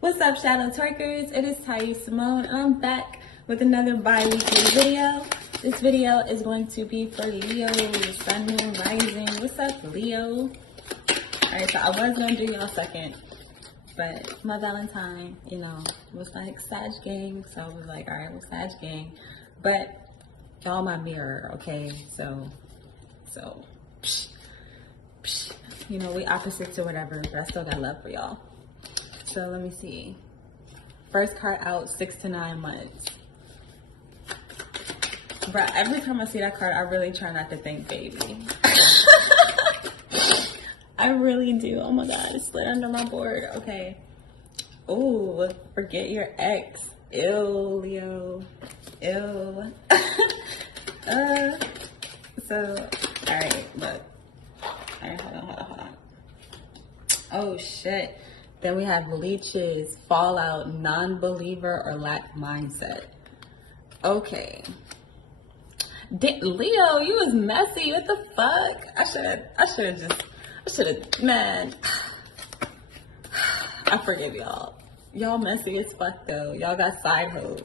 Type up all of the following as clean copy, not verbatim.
What's up, Shadow Twerkers? It is Ty Simone, and I'm back with another bi-weekly video. This video is going to be for Leo, Sun, Moon, Rising. What's up, Leo? Alright, so I was going to do y'all second, but my Valentine, was like Sag Gang, so I was like, alright, well, Sag Gang. But y'all my mirror, okay? So, psh, psh, we opposites or whatever, but I still got love for y'all. So let me see. First card out, 6 to 9 months. Bruh, every time I see that card, I really try not to think baby. I really do. Oh my God, it slid under my board. Okay. Ooh, forget your ex. Ew, Leo. Ew. So, alright, look. Alright, hold on. Oh shit. Then we have leeches, fallout, non-believer, or lack mindset. Okay. Leo, you was messy. What the fuck? I should have, man. I forgive y'all. Y'all messy as fuck though. Y'all got side hoes.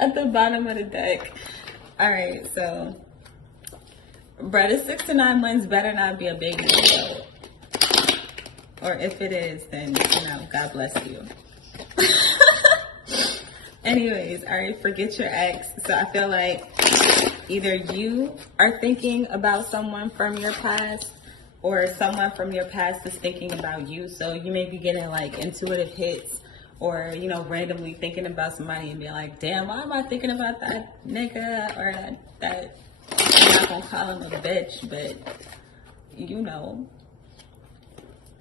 At the bottom of the deck. Alright, so. Bruh, this 6 to 9 months better not be a baby Leo. Or if it is, then, God bless you. Anyways, all right, forget your ex. So I feel like either you are thinking about someone from your past or someone from your past is thinking about you. So you may be getting like intuitive hits or, randomly thinking about somebody and being like, damn, why am I thinking about that nigga or that I'm not gonna call him a bitch, but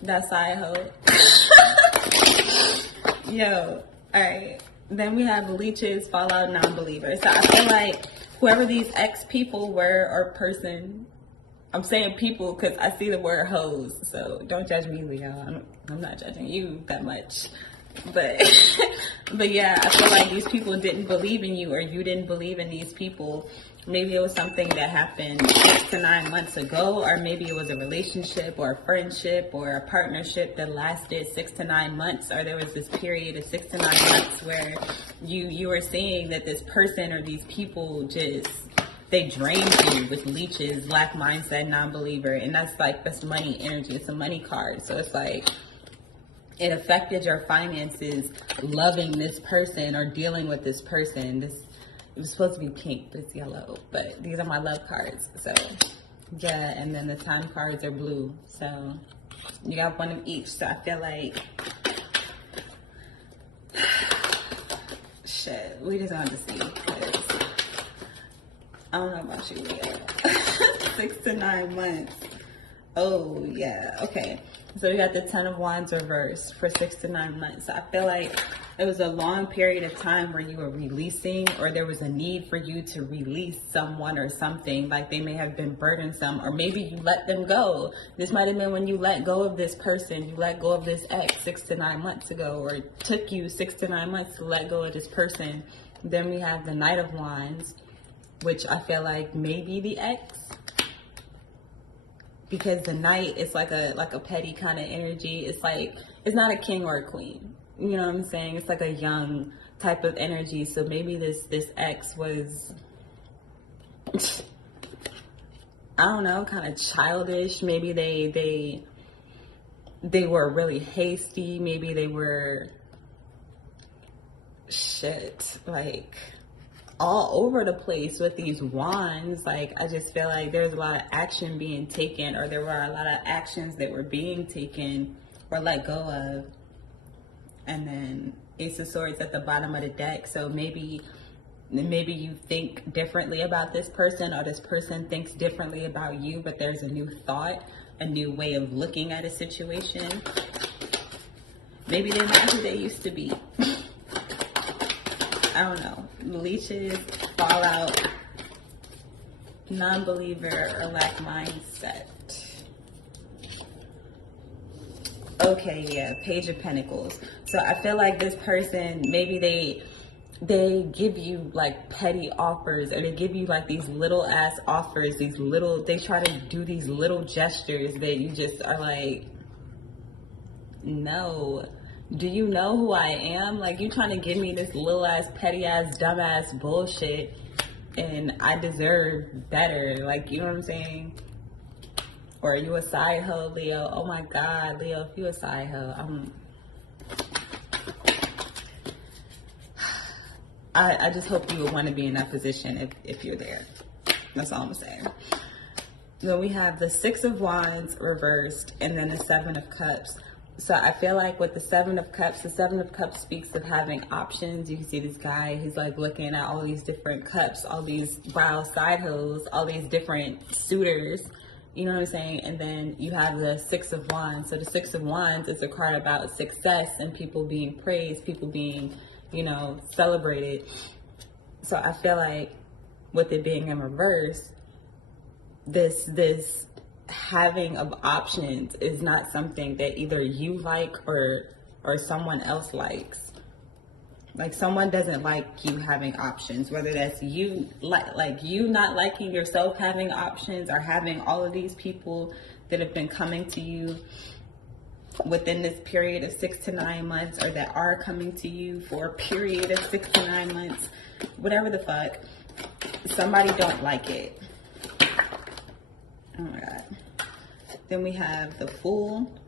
that side hoe. Yo, alright. Then we have leeches, fallout, non-believers. So I feel like whoever these ex people were or person, I'm saying people because I see the word hoes. So don't judge me, Leo. I'm not judging you that much. But yeah, I feel like these people didn't believe in you or you didn't believe in these people. Maybe it was something that happened 6 to 9 months ago, or maybe it was a relationship or a friendship or a partnership that lasted 6 to 9 months, or there was this period of 6 to 9 months where you were seeing that this person or these people they drained you with leeches, lack mindset, non-believer, and that's money energy. It's a money card, so it's like it affected your finances loving this person or dealing with this person. It was supposed to be pink, but it's yellow. But these are my love cards. So, yeah. And then the time cards are blue. So, you got one of each. So, I feel like, shit, we just want to see. Because I don't know about you, Leo. 6 to 9 months. Oh, yeah. Okay. So, we got the 10 of Wands reversed for 6 to 9 months. So, I feel like it was a long period of time where you were releasing, or there was a need for you to release someone or something. Like they may have been burdensome, or maybe you let them go. This might have been when you let go of this person, you let go of this ex 6 to 9 months ago, or it took you 6 to 9 months to let go of this person. Then we have the Knight of Wands, which I feel like may be the ex. Because the Knight is like a petty kind of energy. It's like, it's not a king or a queen. You know what I'm saying? It's like a young type of energy. So maybe this ex was, I don't know, kind of childish. Maybe they were really hasty. Maybe they were like all over the place with these wands. Like I just feel like there's a lot of action being taken, or there were a lot of actions that were being taken or let go of. And then Ace of Swords at the bottom of the deck. So maybe you think differently about this person, or this person thinks differently about you, but there's a new thought, a new way of looking at a situation. Maybe they're not who they used to be. I don't know. Leeches, fallout, non-believer, or lack mindset. Okay, yeah, Page of Pentacles. So I feel like this person, maybe they give you like petty offers, or they give you like these little ass offers, they try to do these little gestures that you just are like, no. Do you know who I am? Like, you trying to give me this little ass, petty ass, dumb ass bullshit, and I deserve better. Like, you know what I'm saying? Or are you a side hoe, Leo? Oh my God, Leo, if you a side hoe, I just hope you would want to be in that position if you're there. That's all I'm saying. Then we have the Six of Wands reversed, and then the Seven of Cups. So I feel like with the Seven of Cups, the Seven of Cups speaks of having options. You can see this guy, he's like looking at all these different cups, all these wild side hoes, all these different suitors. You know what I'm saying? And then you have the Six of Wands. So the Six of Wands is a card about success and people being praised, people being, you know, celebrated. So I feel like with it being in reverse, this having of options is not something that either you like or someone else likes. Like, someone doesn't like you having options, whether that's you like you not liking yourself having options, or having all of these people that have been coming to you within this period of 6 to 9 months, or that are coming to you for a period of 6 to 9 months, whatever the fuck. Somebody don't like it. Oh my God. Then we have the Fool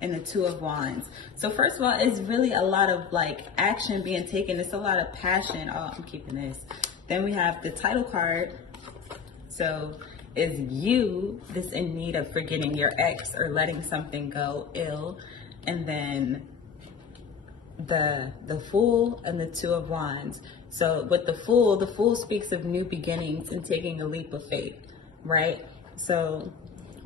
and the Two of Wands. So first of all, it's really a lot of like action being taken. It's a lot of passion. Oh, I'm keeping this. Then we have the title card. So is you this in need of forgetting your ex or letting something go ill? And then the Fool and the Two of Wands. So with the Fool speaks of new beginnings and taking a leap of faith, right? So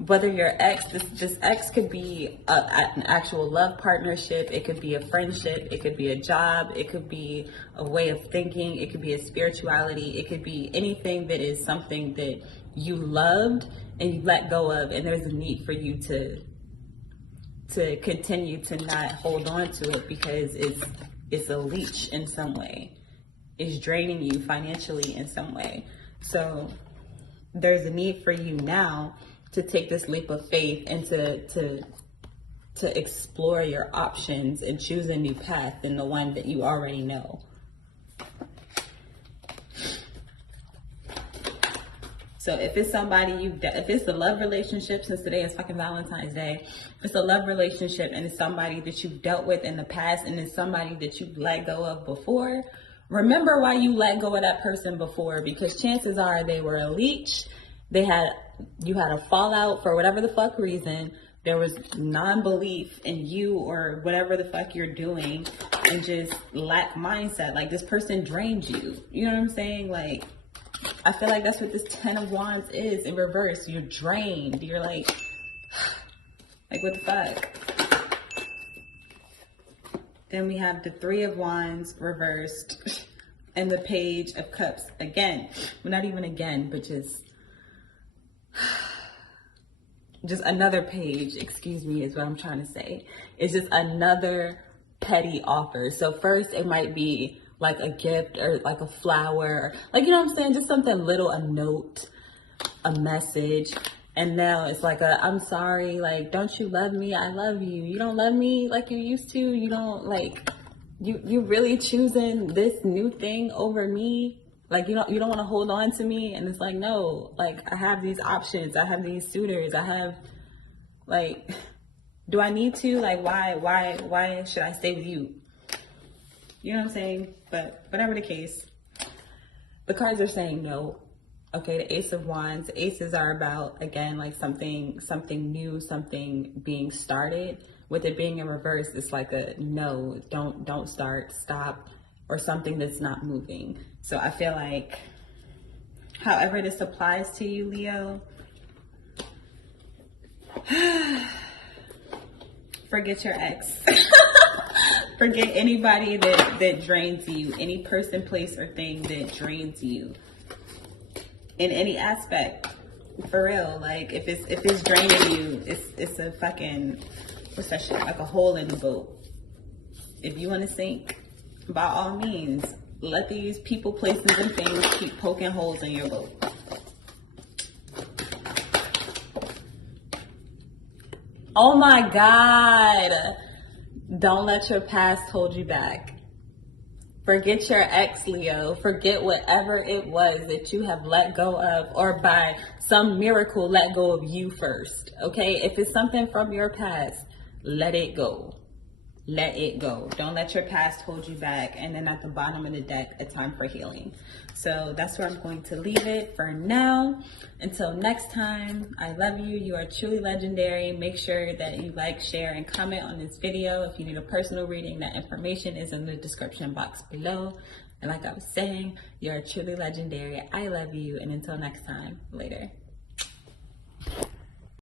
whether your ex, this ex could be an actual love partnership, it could be a friendship, it could be a job, it could be a way of thinking, it could be a spirituality, it could be anything that is something that you loved and you let go of, and there's a need for you to continue to not hold on to it because it's a leech in some way. It's draining you financially in some way. So there's a need for you now to take this leap of faith and to explore your options and choose a new path than the one that you already know. So if it's somebody if it's a love relationship, since today is fucking Valentine's Day, if it's a love relationship and it's somebody that you've dealt with in the past and it's somebody that you've let go of before, remember why you let go of that person before, because chances are they were a leech. You had a fallout for whatever the fuck reason. There was non-belief in you or whatever the fuck you're doing, and just lack mindset. Like, this person drained you. You know what I'm saying? Like, I feel like that's what this Ten of Wands is in reverse. You're drained. You're like what the fuck? Then we have the Three of Wands reversed and the Page of Cups again. Well, not even again, but just another page, excuse me, is what I'm trying to say. It's just another petty offer. So first it might be like a gift or like a flower, like, you know what I'm saying? Just something little, a note, a message. And now it's like I'm sorry, like, don't you love me? I love you. You don't love me like you used to. You don't, like, you really choosing this new thing over me? Like, you don't want to hold on to me? And it's like, no, like, I have these options. I have these suitors. I have, like, do I need to? Like, why should I stay with you? You know what I'm saying? But whatever the case, the cards are saying no. Okay, the Ace of Wands. Aces are about, again, like something new, something being started. With it being in reverse, it's like a no, don't start, stop, or something that's not moving. So I feel like, however this applies to you, Leo, forget your ex. Forget anybody that drains you, any person, place, or thing that drains you in any aspect. For real, like, if it's draining you, it's a fucking, what's that shit, like a hole in the boat. If you want to sink, by all means, let these people, places, and things keep poking holes in your boat. Oh my God. Don't let your past hold you back. Forget your ex, Leo. Forget whatever it was that you have let go of, or by some miracle let go of you first, okay? If it's something from your past, let it go. Let it go. Don't let your past hold you back. And then at the bottom of the deck, a time for healing. So that's where I'm going to leave it for now. Until next time, I love you. You are truly legendary. Make sure that you like, share, and comment on this video. If you need a personal reading, that information is in the description box below. And like I was saying, you are truly legendary. I love you. And until next time, later.